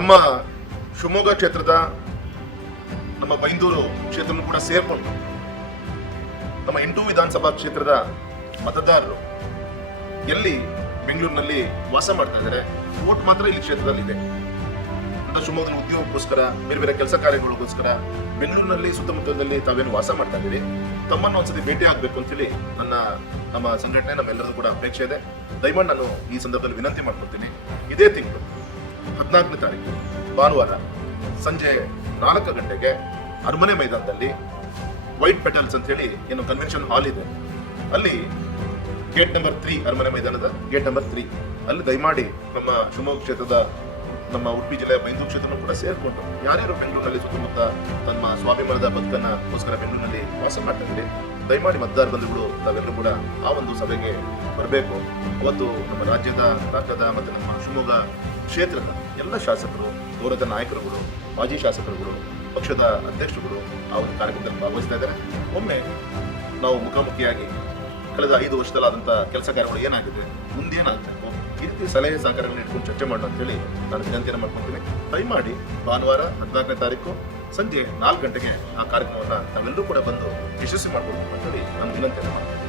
ನಮ್ಮ ಶಿವಮೊಗ್ಗ ಕ್ಷೇತ್ರದ ನಮ್ಮ ಬೈಂದೂರು ಕ್ಷೇತ್ರವನ್ನು ಕೂಡ ಸೇರ್ಕೊಂಡು ನಮ್ಮ ಎಂಟು ವಿಧಾನಸಭಾ ಕ್ಷೇತ್ರದ ಮತದಾರರು ಎಲ್ಲಿ ಬೆಂಗಳೂರಿನಲ್ಲಿ ವಾಸ ಮಾಡ್ತಾ ಇದ್ದಾರೆ, ವೋಟ್ ಮಾತ್ರ ಇಲ್ಲಿ ಕ್ಷೇತ್ರದಲ್ಲಿ ಇದೆ ಶಿವಮೊಗ್ಗದ ಉದ್ಯೋಗಕ್ಕೋಸ್ಕರ, ಬೇರೆ ಬೇರೆ ಕೆಲಸ ಕಾರ್ಯಗಳಿಗೋಸ್ಕರ ಬೆಂಗಳೂರಿನಲ್ಲಿ ಸುತ್ತಮುತ್ತಲಿನಲ್ಲಿ ತಾವೇನು ವಾಸ ಮಾಡ್ತಾ ಇದ್ದೀರಿ, ತಮ್ಮನ್ನು ಒಂದ್ಸತಿ ಭೇಟಿ ಆಗಬೇಕು ಅಂತೇಳಿ ನನ್ನ, ನಮ್ಮ ಸಂಘಟನೆ ನಮ್ಮೆಲ್ಲರದು ಕೂಡ ಅಪೇಕ್ಷೆ ಇದೆ. ದಯಮಾಡಿ ನಾನು ಈ ಸಂದರ್ಭದಲ್ಲಿ ವಿನಂತಿ ಮಾಡ್ಕೊಳ್ತೀನಿ. ಇದೇ ತಿಂಗಳು ಹದಿನಾಲ್ಕನೇ ತಾರೀಕು, ಭಾನುವಾರ ಸಂಜೆ ನಾಲ್ಕು ಗಂಟೆಗೆ ಅರಮನೆ ಮೈದಾನದಲ್ಲಿ ವೈಟ್ ಪೆಟಲ್ಸ್ ಅಂತ ಹೇಳಿ ಏನು ಕನ್ವೆನ್ಷನ್ ಹಾಲ್ ಇದೆ. ಅಲ್ಲಿ ಗೇಟ್ ನಂಬರ್ ತ್ರೀ ಅರಮನೆ ಮೈದಾನದ ಗೇಟ್ ನಂಬರ್ ತ್ರೀ ಅಲ್ಲಿ ದಯಮಾಡಿ ನಮ್ಮ ಶಿವಮೊಗ್ಗ ಕ್ಷೇತ್ರದ ನಮ್ಮ ಉಡುಪಿ ಜಿಲ್ಲೆಯ ಬೈಂದೂರು ಕ್ಷೇತ್ರನೂ ಕೂಡ ಸೇರಿಕೊಂಡು ಯಾರ್ಯಾರು ಬೆಂಗಳೂರಿನಲ್ಲಿ ಸುತ್ತಮುತ್ತ ತಮ್ಮ ಸ್ವಾಭಿಮಾನದ ಬದುಕನ್ನಗೋಸ್ಕರ ಬೆಂಗಳೂರಿನಲ್ಲಿ ವಾಸ ಮಾಡ್ತಾ ಇದ್ದೀರಿ ದಯಮಾಡಿ ಮತದಾರ ಬಂಧುಗಳು ತಾವೆಲ್ಲರೂ ಕೂಡ ಆ ಒಂದು ಸಭೆಗೆ ಬರಬೇಕು. ಅವತ್ತು ನಮ್ಮ ರಾಜ್ಯದ ರಾಜ್ಯದ ಮತ್ತು ನಮ್ಮ ಶಿವಮೊಗ್ಗ ಕ್ಷೇತ್ರದ ಎಲ್ಲ ಶಾಸಕರು ದೂರದ ನಾಯಕರುಗಳು, ಮಾಜಿ ಶಾಸಕರುಗಳು, ಪಕ್ಷದ ಅಧ್ಯಕ್ಷರುಗಳು ಆ ಒಂದು ಕಾರ್ಯಕ್ರಮದಲ್ಲಿ ಭಾಗವಹಿಸ್ತಾ ಇದ್ದಾರೆ. ಒಮ್ಮೆ ನಾವು ಮುಖಾಮುಖಿಯಾಗಿ ಕಳೆದ ಐದು ವರ್ಷದಲ್ಲಾದಂಥ ಕೆಲಸ ಕಾರ್ಯಗಳು ಏನಾಗಿದೆ ಮುಂದೇನಾಗಬೇಕು ಈ ರೀತಿ ಸಲಹೆ ಸಹಕಾರಗಳನ್ನ ಇಟ್ಕೊಂಡು ಚರ್ಚೆ ಮಾಡೋಣ ಅಂತೇಳಿ ನಾನು ವಿನಂತಿಯನ್ನು ಮಾಡ್ಕೊತೀನಿ ದಯಮಾಡಿ ಭಾನುವಾರ ಹದಿನಾಲ್ಕನೇ ತಾರೀಕು ಸಂಜೆ ನಾಲ್ಕು ಗಂಟೆಗೆ ಆ ಕಾರ್ಯಕ್ರಮವನ್ನು ನಾವೆಲ್ಲರೂ ಕೂಡ ಬಂದು ಯಶಸ್ವಿ ಮಾಡ್ಬೋದು ಅಂತೇಳಿ ನಾನು ವಿನಂತಿಯನ್ನು ಮಾಡ್ತೀನಿ